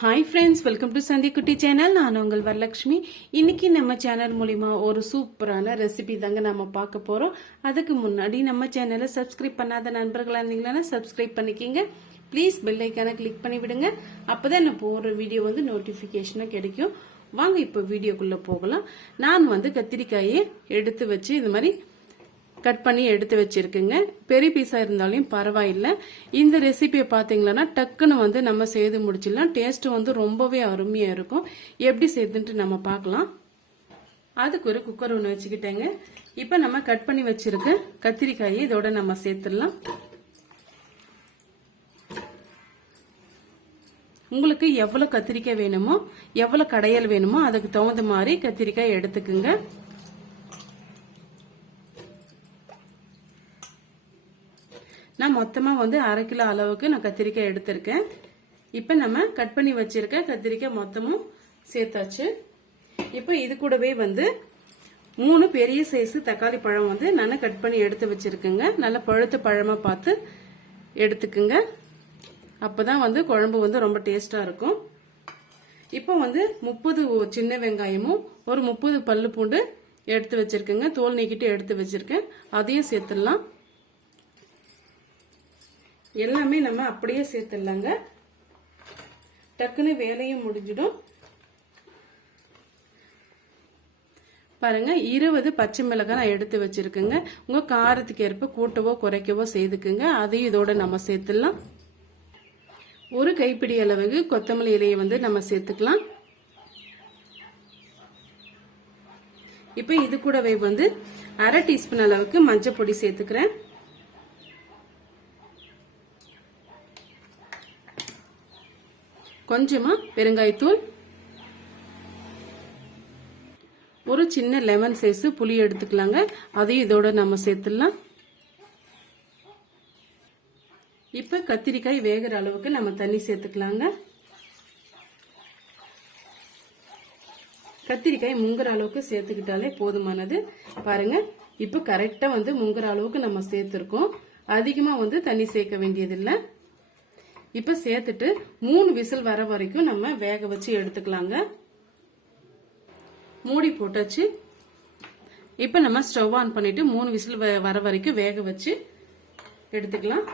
Hi friends welcome to Chandikutti channel நான் உங்கள் வரலட்சுமி. இன்னைக்கு நம்ம சேனல் மூலிமா ஒரு சூப்பரான ரெசிபி தாங்க நம்ம பார்க்க போகிறோம் அதுக்கு முன்னாடி நம்ம சேனலை சப்ஸ்கிரைப் பண்ணாத நண்பர்களாக இருந்தீங்கன்னா சப்ஸ்கிரைப் பண்ணிக்கிங்க. ப்ளீஸ் பெல்லைக்கான கிளிக் பண்ணி விடுங்க. அப்போதான் நான் போடுற வீடியோ வந்து நோட்டிஃபிகேஷனாக கிடைக்கும். வாங்க இப்போ வீடியோக்குள்ளே போகலாம். நான் வந்து கத்திரிக்காயை எடுத்து வச்சு இது மாதிரி கட் பண்ணி எடுத்து வச்சிருக்குங்க. பெரிய பீஸா இருந்தாலும் பரவாயில்லை. இந்த ரெசிபியை பார்த்தீங்களன்னா டக்குன்னு வந்து நம்ம செய்து முடிச்சிடலாம். டேஸ்ட் வந்து ரொம்பவே அருமையா இருக்கும். எப்படி செய்யுதுன்ட்டு நம்ம பார்க்கலாம் அதுக்கு ஒரு குக்கர் ஒன்று வச்சுக்கிட்டேங்க. இப்போ நம்ம கட் பண்ணி வச்சிருக்க கத்திரிக்காயை இதோட நம்ம சேர்த்துடலாம். உங்களுக்கு எவ்வளவு கத்திரிக்காய் வேணுமோ எவ்வளவு கடையல் வேணுமோ அதுக்கு தகுந்த மாதிரி கத்திரிக்காய் எடுத்துக்குங்க. நான் மொத்தமாக வந்து அரை கிலோ அளவுக்கு நான் கத்திரிக்காய் எடுத்திருக்கேன். இப்போ நம்ம கட் பண்ணி வச்சிருக்க கத்திரிக்காய் மொத்தமும் சேர்த்தாச்சு. இப்போ இது கூடவே வந்து மூணு பெரிய சைஸ் தக்காளி பழம் வந்து நான் கட் பண்ணி எடுத்து வச்சிருக்கேங்க. நல்ல பழுத்த பழமா பார்த்து எடுத்துக்குங்க. அப்பதான் வந்து குழம்பு வந்து ரொம்ப டேஸ்டா இருக்கும். இப்போ வந்து முப்பது சின்ன வெங்காயமும் ஒரு முப்பது பல்லு பூண்டு எடுத்து வச்சிருக்கேங்க. தோல் நீக்கிட்டு எடுத்து வச்சிருக்கேன். அதையும் சேர்த்துடலாம். எல்லாமே நம்ம அப்படியே சேர்த்துடலாங்க. டக்குன்னு வேலையும் முடிஞ்சிடும். பாருங்க இருபது பச்சை மிளகாய் நான் எடுத்து வச்சிருக்கேங்க. உங்க காரத்துக்கு ஏற்ப கூட்டவோ குறைக்கவோ செய்துக்குங்க. அதையும் இதோட நம்ம சேர்த்துடலாம். ஒரு கைப்பிடி அளவுக்கு கொத்தமல்லி இலையை வந்து நம்ம சேர்த்துக்கலாம். இப்போ இது கூடவே வந்து அரை டீஸ்பூன் அளவுக்கு மஞ்சள் பொடி சேர்த்துக்கிறேன். கொஞ்சமாக பெருங்காயத்தூள் ஒரு சின்ன லெமன் சைஸ் புளி எடுத்துக்கலாங்க. அதையும் இதோட நம்ம சேர்த்துடலாம். இப்போ கத்திரிக்காய் வேகிற அளவுக்கு நம்ம தண்ணி சேர்த்துக்கலாங்க. கத்திரிக்காய் முங்குற அளவுக்கு சேர்த்துக்கிட்டாலே போதுமானது. பாருங்க இப்போ கரெக்டாக வந்து முங்குற அளவுக்கு நம்ம சேர்த்துருக்கோம். அதிகமாக வந்து தண்ணி சேர்க்க வேண்டியதில்லை. இப்ப சேர்த்துட்டு மூணு விசில் வர வரைக்கும் நம்ம வேக வச்சு எடுத்துக்கலாங்க. மூடி போட்டாச்சு. இப்ப நம்ம ஸ்டவ் ஆன் பண்ணிட்டு மூணு விசில் வர வரைக்கும் வேக வச்சு எடுத்துக்கலாம்.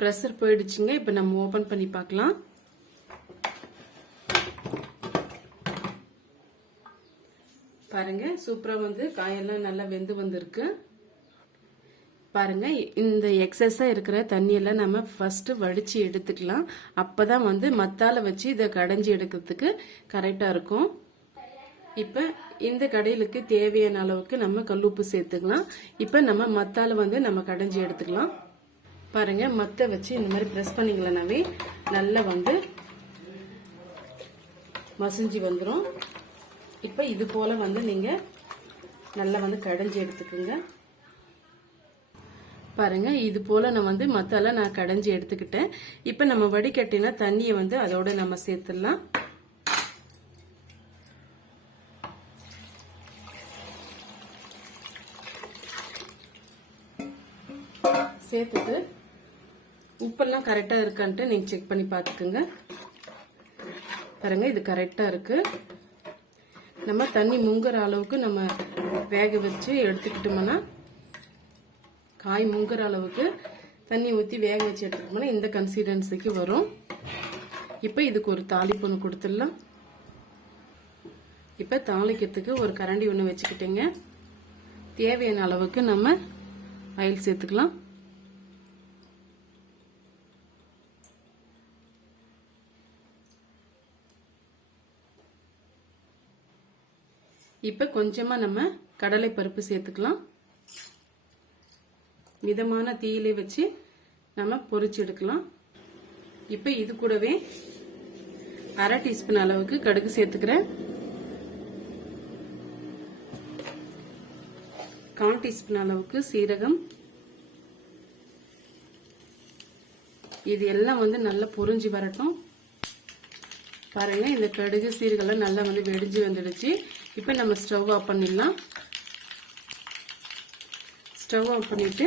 ப்ரெஷர் போயிடுச்சுங்க. இப்ப நம்ம ஓபன் பண்ணி பார்க்கலாம். பாருங்க சூப்பரா வந்து காயெல்லாம் நல்லா வெந்து வந்திருக்கு. பாருங்க இந்த எக்ஸஸா இருக்கிற தண்ணியெல்லாம் நம்ம ஃபர்ஸ்ட் வடிச்சு எடுத்துக்கலாம். அப்பதான் வந்து மத்தால வச்சு இதை கடைஞ்சி எடுக்கிறதுக்கு கரெக்டா இருக்கும். இப்ப இந்த கடையிலுக்கு தேவையான அளவுக்கு நம்ம கல்லுப்பு சேர்த்துக்கலாம். இப்ப நம்ம மத்தால வந்து நம்ம கடைஞ்சி எடுத்துக்கலாம். பாருங்க மத்த வச்சு இந்த மாதிரி ப்ரெஸ் பண்ணிங்களனாவே நல்லா வந்து மசிஞ்சு வந்துடும் இப்ப இது போல வந்து நீங்க நல்லா வந்து கடைஞ்சி எடுத்துக்கோங்க. பாருங்க இது போல நான் வந்து மத்தால நான் கடைஞ்சி எடுத்துக்கிட்டேன். இப்ப நம்ம வடிகட்டினா தண்ணியை வந்து அதோட நம்ம சேர்த்துடலாம். சேர்த்துட்டு உப்பெல்லாம் கரெக்டா இருக்கான்ட்டு நீங்க செக் பண்ணி பாத்துக்கோங்க பாருங்க இது கரெக்டா இருக்கு. நம்ம தண்ணி முங்குற அளவுக்கு நம்ம வேக வச்சு எடுத்துக்கிட்டோம்னா காய் முங்குற அளவுக்கு தண்ணி ஊற்றி வேக வச்சு எடுத்துக்கோம்னா இந்த கன்சிஸ்டன்சிக்கு வரும். இப்போ இதுக்கு ஒரு தாளிப்பு ஒன்று கொடுத்துடலாம். இப்போ தாளிக்கிறதுக்கு ஒரு கரண்டி ஒன்று வச்சுக்கிட்டேங்க. தேவையான அளவுக்கு நம்ம ஆயில் சேர்த்துக்கலாம். இப்போ கொஞ்சமாக நம்ம கடலை பருப்பு சேர்த்துக்கலாம். மிதமான தீயிலே வச்சு நம்ம பொரிச்சு எடுக்கலாம். இப்போ இது கூடவே அரை டீஸ்பூன் அளவுக்கு கடுகு சேர்த்துக்கிறேன். கால் டீஸ்பூன் அளவுக்கு சீரகம். இது எல்லாம் வந்து நல்லா பொரிஞ்சு வரட்டும். பாருங்க இந்த கடுகு சீரகெல்லாம் நல்லா வந்து வெடிஞ்சு வந்துடுச்சு. இப்போ நம்ம ஸ்டவ் ஆஃப் பண்ணிடலாம். ஸ்டவ் ஆஃப் பண்ணிவிட்டு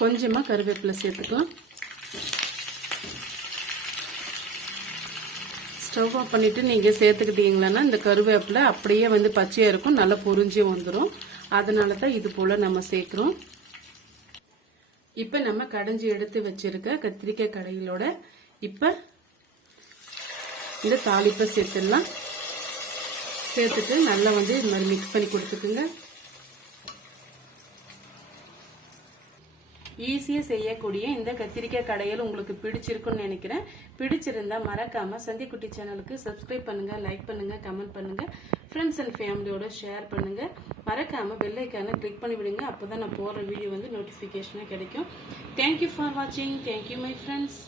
கொஞ்சமாக கருவேப்பிலை சேர்த்துக்கலாம். ஸ்டவ் ஆஃப் பண்ணிவிட்டு நீங்கள் சேர்த்துக்கிட்டீங்களன்னா இந்த கருவேப்பிலை அப்படியே வந்து பச்சையாக இருக்கும் நல்லா பொறிஞ்சி வந்துடும் அதனால தான் இது போல் நம்ம சேர்க்குறோம். இப்போ நம்ம கடைஞ்சி எடுத்து வச்சிருக்க கத்திரிக்காய் கடைகளோட இப்போ இந்த தாளிப்பை சேர்த்துடலாம். சேர்த்துட்டு நல்லா வந்து இது மாதிரி மிக்ஸ் பண்ணி கொடுத்துக்குங்க. ஈஸியாக செய்யக்கூடிய இந்த கத்திரிக்காய் கடையில் உங்களுக்கு பிடிச்சிருக்குன்னு நினைக்கிறேன். பிடிச்சிருந்தா மறக்காம சந்திக்குட்டி சேனலுக்கு சப்ஸ்கிரைப் பண்ணுங்க லைக் பண்ணுங்க கமெண்ட் பண்ணுங்க. ஃப்ரெண்ட்ஸ் அண்ட் ஃபேமிலியோட ஷேர் பண்ணுங்க. மறக்காம பெல்லைக்கான கிளிக் பண்ணி விடுங்க. அப்பதான் நான் போற வீடியோ வந்து நோட்டிஃபிகேஷனாக கிடைக்கும். தேங்க்யூ ஃபார் வாட்சிங் தேங்க்யூ மை ஃப்ரெண்ட்ஸ்